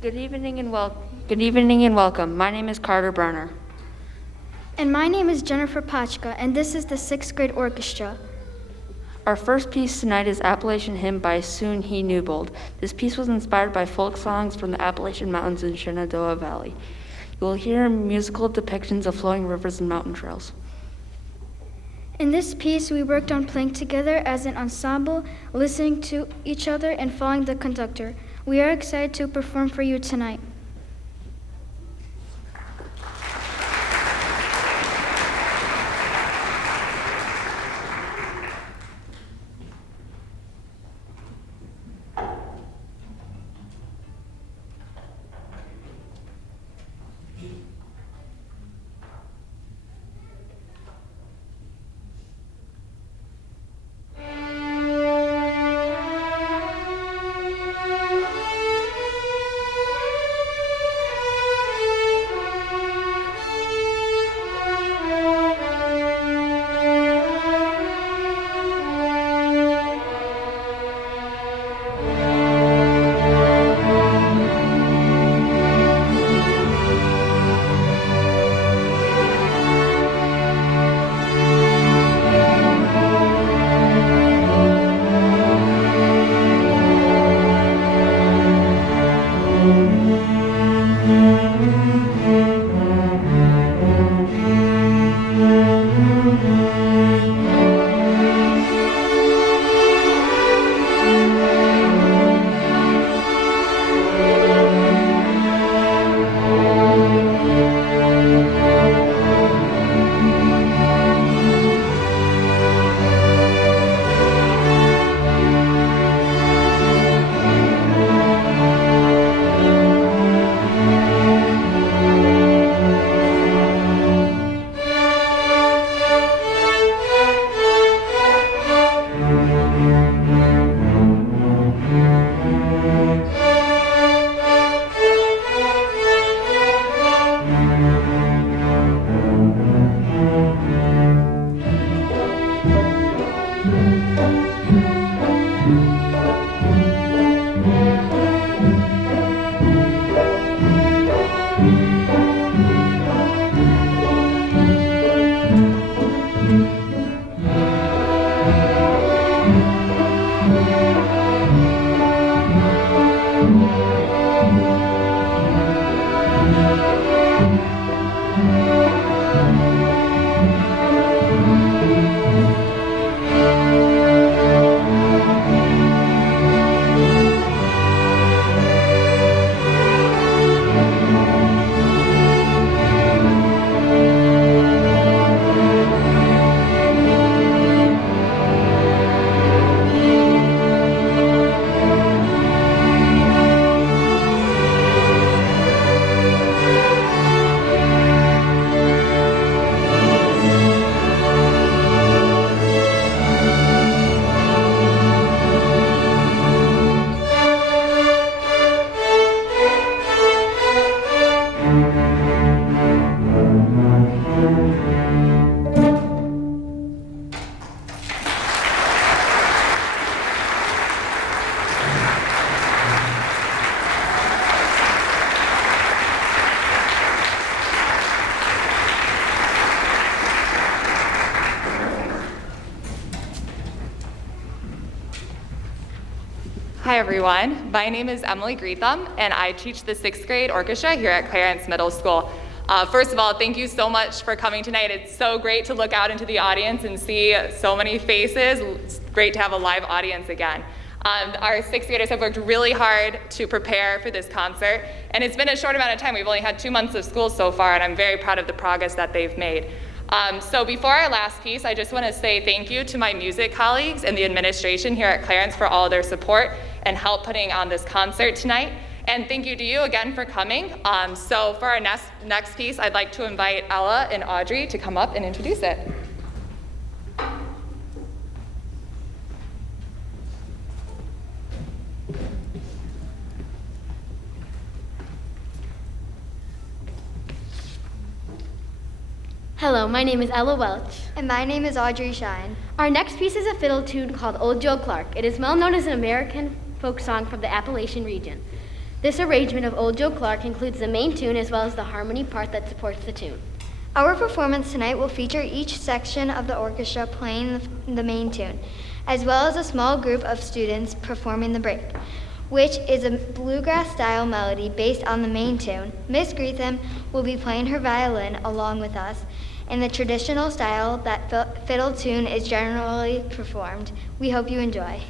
Good evening and welcome. My name is Carter Brunner. And my name is Jennifer Pachka, and this is the 6th grade orchestra. Our first piece tonight is Appalachian Hymn by Soon He Newbold. This piece was inspired by folk songs from the Appalachian Mountains in Shenandoah Valley. You will hear musical depictions of flowing rivers and mountain trails. In this piece, we worked on playing together as an ensemble, listening to each other and following the conductor. We are excited to perform for you tonight. Hi everyone, my name is Emily Greetham and I teach the 6th grade orchestra here at Clarence Middle School. First of all, thank you so much for coming tonight. It's so great to look out into the audience and see so many faces. It's great to have a live audience again. Our 6th graders have worked really hard to prepare for this concert, and it's been a short amount of time. We've only had 2 months of school so far, and I'm very proud of the progress that they've made. So before our last piece, I just want to say thank you to my music colleagues and the administration here at Clarence for all their support and help putting on this concert tonight. And thank you to you again for coming. So for our next piece, I'd like to invite Ella and Audrey to come up and introduce it. Hello, my name is Ella Welch. And my name is Audrey Shine. Our next piece is a fiddle tune called Old Joe Clark. It is well known as an American folk song from the Appalachian region. This arrangement of Old Joe Clark includes the main tune as well as the harmony part that supports the tune. Our performance tonight will feature each section of the orchestra playing the main tune, as well as a small group of students performing the break, which is a bluegrass-style melody based on the main tune. Miss Greetham will be playing her violin along with us in the traditional style that fiddle tune is generally performed. We hope you enjoy.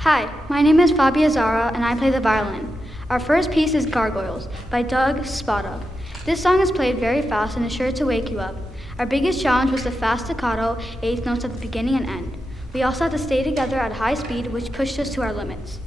Hi, my name is Fabia Zara and I play the violin. Our first piece is Gargoyles by Doug Spada. This song is played very fast and is sure to wake you up. Our biggest challenge was the fast staccato eighth notes at the beginning and end. We also had to stay together at high speed, which pushed us to our limits.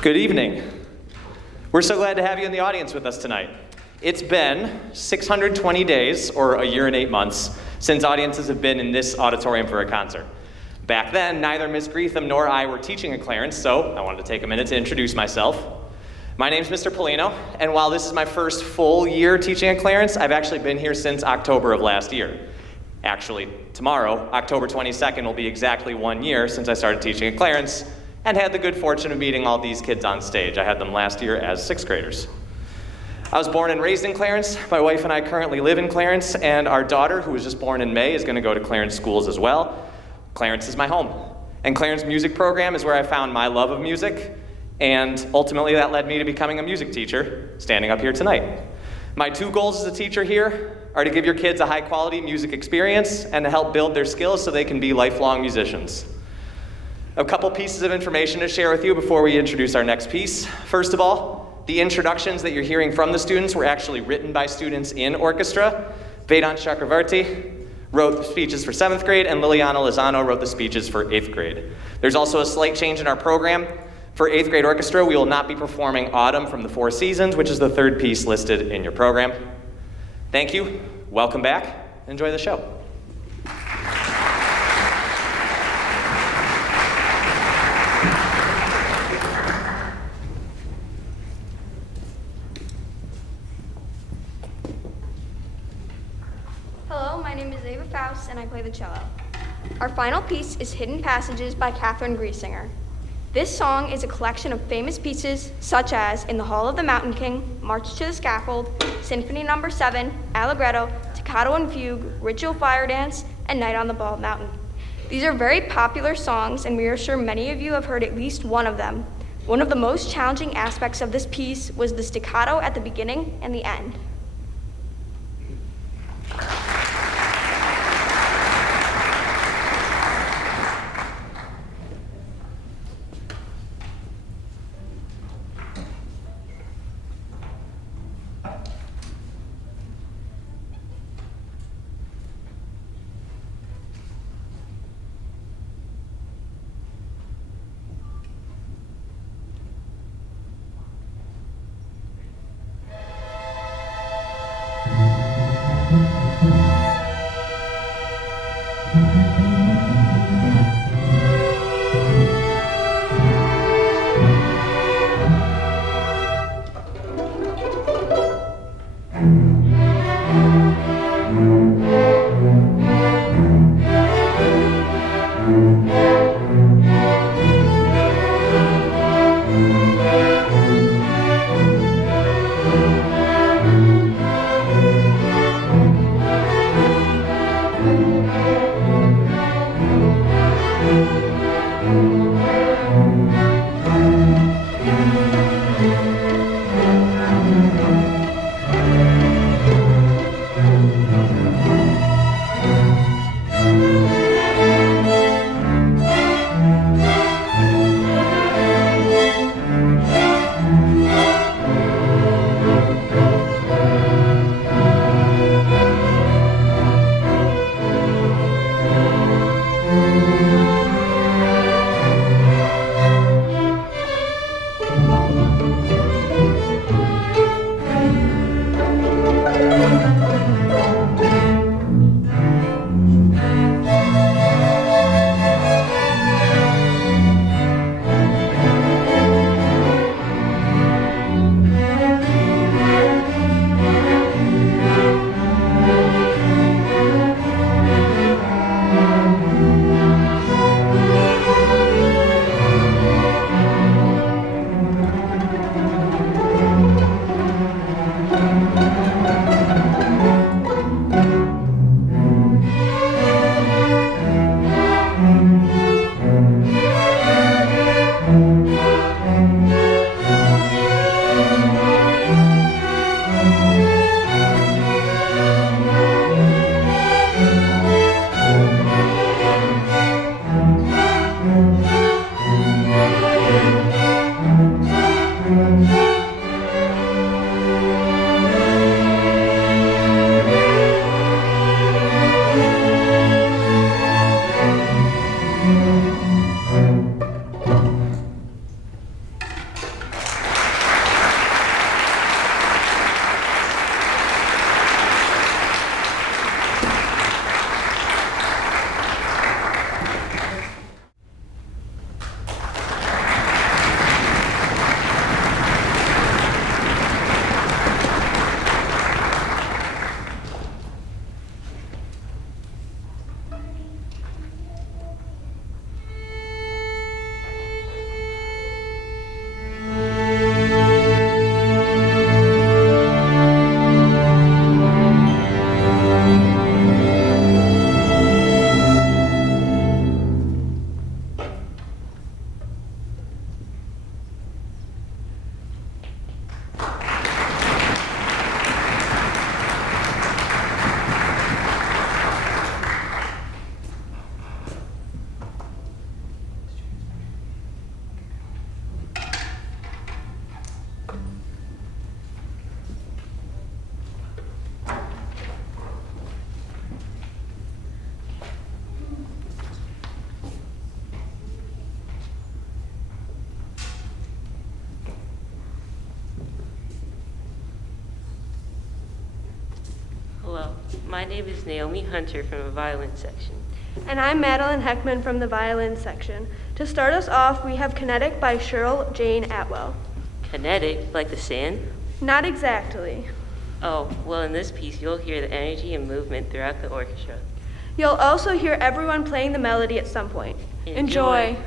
Good evening. We're so glad to have you in the audience with us tonight. It's been 620 days, or a year and 8 months, since audiences have been in this auditorium for a concert. Back then, neither Ms. Greetham nor I were teaching at Clarence, so I wanted to take a minute to introduce myself. My name's Mr. Polino, and while this is my first full year teaching at Clarence, I've actually been here since October of last year. Actually, tomorrow, October 22nd, will be exactly 1 year since I started teaching at Clarence, and had the good fortune of meeting all these kids on stage. I had them last year as 6th graders. I was born and raised in Clarence. My wife and I currently live in Clarence, and our daughter, who was just born in May, is going to go to Clarence schools as well. Clarence is my home. And Clarence music program is where I found my love of music, and ultimately that led me to becoming a music teacher, standing up here tonight. My 2 goals as a teacher here are to give your kids a high-quality music experience and to help build their skills so they can be lifelong musicians. A couple pieces of information to share with you before we introduce our next piece. First of all, the introductions that you're hearing from the students were actually written by students in orchestra. Vedant Chakravarti wrote the speeches for 7th grade, and Liliana Lozano wrote the speeches for 8th grade. There's also a slight change in our program. For 8th grade orchestra, we will not be performing Autumn from the Four Seasons, which is the 3rd piece listed in your program. Thank you, welcome back, enjoy the show. Hello, my name is Ava Faust, and I play the cello. Our final piece is Hidden Passages by Catherine Griesinger. This song is a collection of famous pieces such as In the Hall of the Mountain King, March to the Scaffold, Symphony No. 7, Allegretto, Toccata and Fugue, Ritual Fire Dance, and Night on the Bald Mountain. These are very popular songs, and we are sure many of you have heard at least one of them. One of the most challenging aspects of this piece was the staccato at the beginning and the end. Hello, my name is Naomi Hunter from the violin section. And I'm Madeline Heckman from the violin section. To start us off, we have Kinetic by Cheryl Jane Atwell. Kinetic, like the sand? Not exactly. Oh, well, in this piece, you'll hear the energy and movement throughout the orchestra. You'll also hear everyone playing the melody at some point. Enjoy.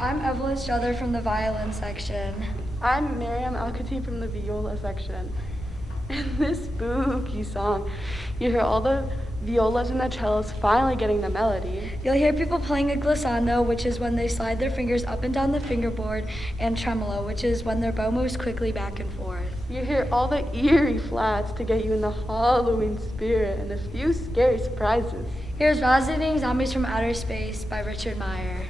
I'm Evelyn Strother from the violin section. I'm Miriam Alcati from the viola section. In this spooky song, you hear all the violas and the cellos finally getting the melody. You'll hear people playing a glissando, which is when they slide their fingers up and down the fingerboard, and tremolo, which is when their bow moves quickly back and forth. You hear all the eerie flats to get you in the Halloween spirit and a few scary surprises. Here's Visiting Zombies from Outer Space by Richard Meyer.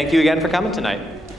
Thank you again for coming tonight.